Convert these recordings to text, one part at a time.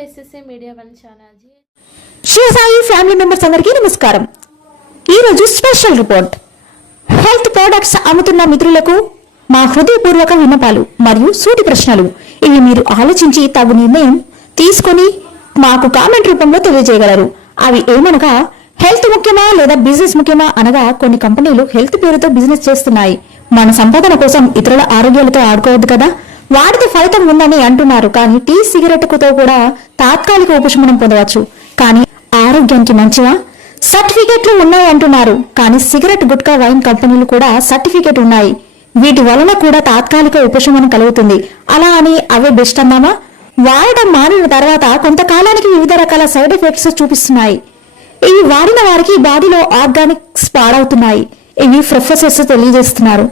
Media one channel Shivasai family members అందరికీ నమస్కారం. ఈరోజు స్పెషల్ రిపోర్ట్ హెల్త్ ప్రొడక్ట్స్ అమ్ముతున్న మిత్రులకు మా హృదయపూర్వక విన్నపాలు మరియు సూటి ప్రశ్నలు. ఇవి మీరు ఆలోచించి తగు నిర్ణయం తీసుకొని మాకు కామెంట్ రూపంలో తెలియజేయగలరు. అవి ఏమనగా హెల్త్ ముఖ్యమా లేదా బిజినెస్ ముఖ్యమా అనగా కొన్ని కంపెనీలు హెల్త్ పేరుతో బిజినెస్ చేస్తున్నాయి. మన సంపాదన కోసం ఇతరుల ఆరోగ్యాలతో ఆడుకోవద్దు కదా? వాడితే ఫలితం ఉందని అంటున్నారు. కానీ టీ సిగరెట్తో కూడా తాత్కాలిక ఉపశమనం పొందవచ్చు. కానీ ఆరోగ్యానికి మంచివా? సర్టిఫికెట్లు ఉన్నాయి అంటున్నారు. కానీ సిగరెట్ గుట్కా వైన్ కంపెనీలు కూడా సర్టిఫికెట్ ఉన్నాయి. వీటి వలన కూడా తాత్కాలిక ఉపశమనం కలుగుతుంది. అలా అని అవే బెస్ట్ అన్నామా వాడడం మానిన తర్వాత కొంతకాలానికి వివిధ రకాల సైడ్ ఎఫెక్ట్స్ చూపిస్తున్నాయి. ఇవి వాడిన వారికి బాడీలో ఆర్గానిక్స్ పాడవుతున్నాయి. ఇవి ప్రొఫెసర్స్ తెలియజేస్తున్నారు.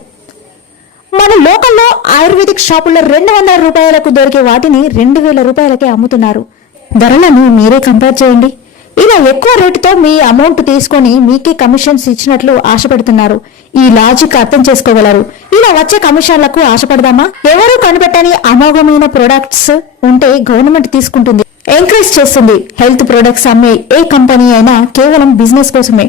మన లోకల్లో ఆయుర్వేదిక్ షాపుల్లో రెండు వందల రూపాయలకు దొరికే వాటిని రెండు వేల రూపాయలకే అమ్ముతున్నారు. ధరలను మీరే కంపేర్ చేయండి. ఇలా ఎక్కువ రేటుతో మీ అమౌంట్ తీసుకొని మీకే కమిషన్స్ ఇచ్చినట్లు ఆశపడుతున్నారు. ఈ లాజిక్ అర్థం చేసుకోగలరు. ఇలా వచ్చే కమిషన్లకు ఆశపడదామా? ఎవరు కనిపెట్టని అమోఘమైన ప్రొడక్ట్స్ ఉంటే గవర్నమెంట్ తీసుకుంటుంది. ఎంకరేజ్ చేస్తుంది. హెల్త్ ప్రొడక్ట్స్ అమ్మే ఏ కంపెనీ అయినా కేవలం బిజినెస్ కోసమే.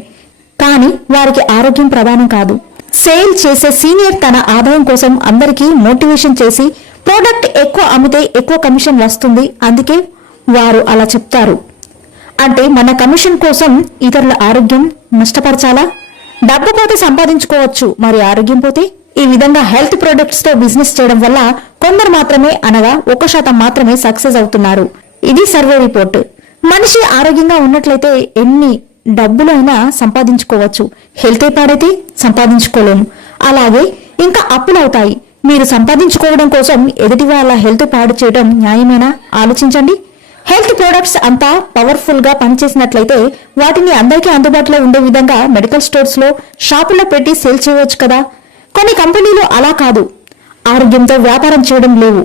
కానీ వారికి ఆరోగ్యం ప్రధానం కాదు. సేల్ చేసే సీనియర్ తన ఆదాయం కోసం అందరికీ మోటివేషన్ చేసి ప్రోడక్ట్ ఎక్కువ అమ్మితే ఎక్కువ కమిషన్ వస్తుంది అందుకే వారు అలా చెప్తారు. అంటే మన కమిషన్ కోసం ఇతరుల ఆరోగ్యం నష్టపరచాలా? డబ్బు పోతే సంపాదించుకోవచ్చు మరి ఆరోగ్యం పోతే? ఈ విధంగా హెల్త్ ప్రొడక్ట్స్తో బిజినెస్ చేయడం వల్ల కొందరు మాత్రమే అనగా ఒక శాతం మాత్రమే సక్సెస్ అవుతున్నారు. ఇది సర్వే రిపోర్ట్. మనిషి ఆరోగ్యంగా ఉన్నట్లయితే ఎన్ని డబ్బులైనా సంపాదించుకోవచ్చు. హెల్త్ పాడైతే సంపాదించుకోలేము. అలాగే ఇంకా అప్పులవుతాయి. మీరు సంపాదించుకోవడం కోసం ఎదుటి వాళ్ళ హెల్త్ పాడు చేయడం న్యాయమేనా? ఆలోచించండి. హెల్త్ ప్రొడక్ట్స్ అంతా పవర్ఫుల్గా పనిచేసినట్లయితే వాటిని అందరికీ అందుబాటులో ఉండే విధంగా మెడికల్ స్టోర్స్లో షాపుల్లో పెట్టి సేల్ చేయవచ్చు కదా? కొన్ని కంపెనీలు అలా కాదు. ఆరోగ్యంతో వ్యాపారం చేయడం లేవు.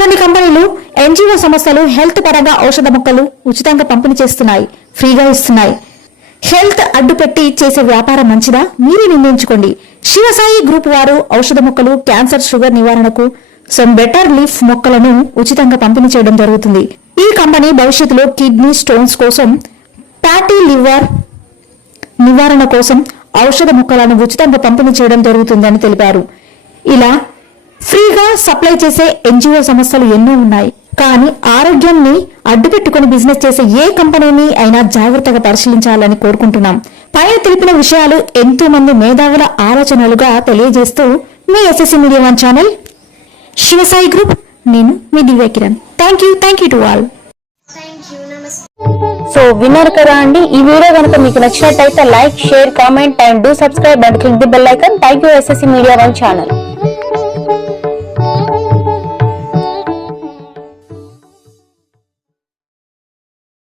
కొన్ని కంపెనీలు ఎన్జిఓ సంస్థలు హెల్త్ పరంగా ఔషధ మొక్కలు ఉచితంగా పంపిణీ చేస్తున్నాయి. ఫ్రీగా ఇస్తున్నాయి. హెల్త్ అడ్డుపెట్టి చేసే వ్యాపారం మంచిదా? మీరే నిర్ణయించుకోండి. శివసాయి గ్రూప్ వారు ఔషధ మొక్కలు క్యాన్సర్ షుగర్ నివారణకు సమ్ బెటర్ లీఫ్ మొక్కలను ఉచితంగా పంపిణీ చేయడం జరుగుతుంది. ఈ కంపెనీ భవిష్యత్తులో కిడ్నీ స్టోన్స్ కోసం ప్యాటీ లివర్ నివారణ కోసం ఔషధ మొక్కలను ఉచితంగా పంపిణీ చేయడం జరుగుతుందని తెలిపారు. ఇలా ఫ్రీగా సప్లై చేసే ఎన్జిఓ సంస్థలు ఎన్నో ఉన్నాయి. కానీ ఆరోగ్యాన్ని అడ్డుపెట్టుకుని బిజినెస్ చేసే ఏ కంపెనీని అయినా జాగ్రత్తగా పరిశీలించాలని కోరుకుంటున్నాం. పైన తెలిపిన విషయాలు ఎంతో మంది మేధావుల ఆలోచనలుగా తెలియజేస్తూ మీ SSC media one channel Shivasai group. నేను మీ Divya Kiran. Thank you thank you to all so విన్నారు కదా అండి. ఈ వీడియో కనుక మీకు నచ్చినట్టయితే like share comment and do subscribe and click the bell icon thank you SSC media one channel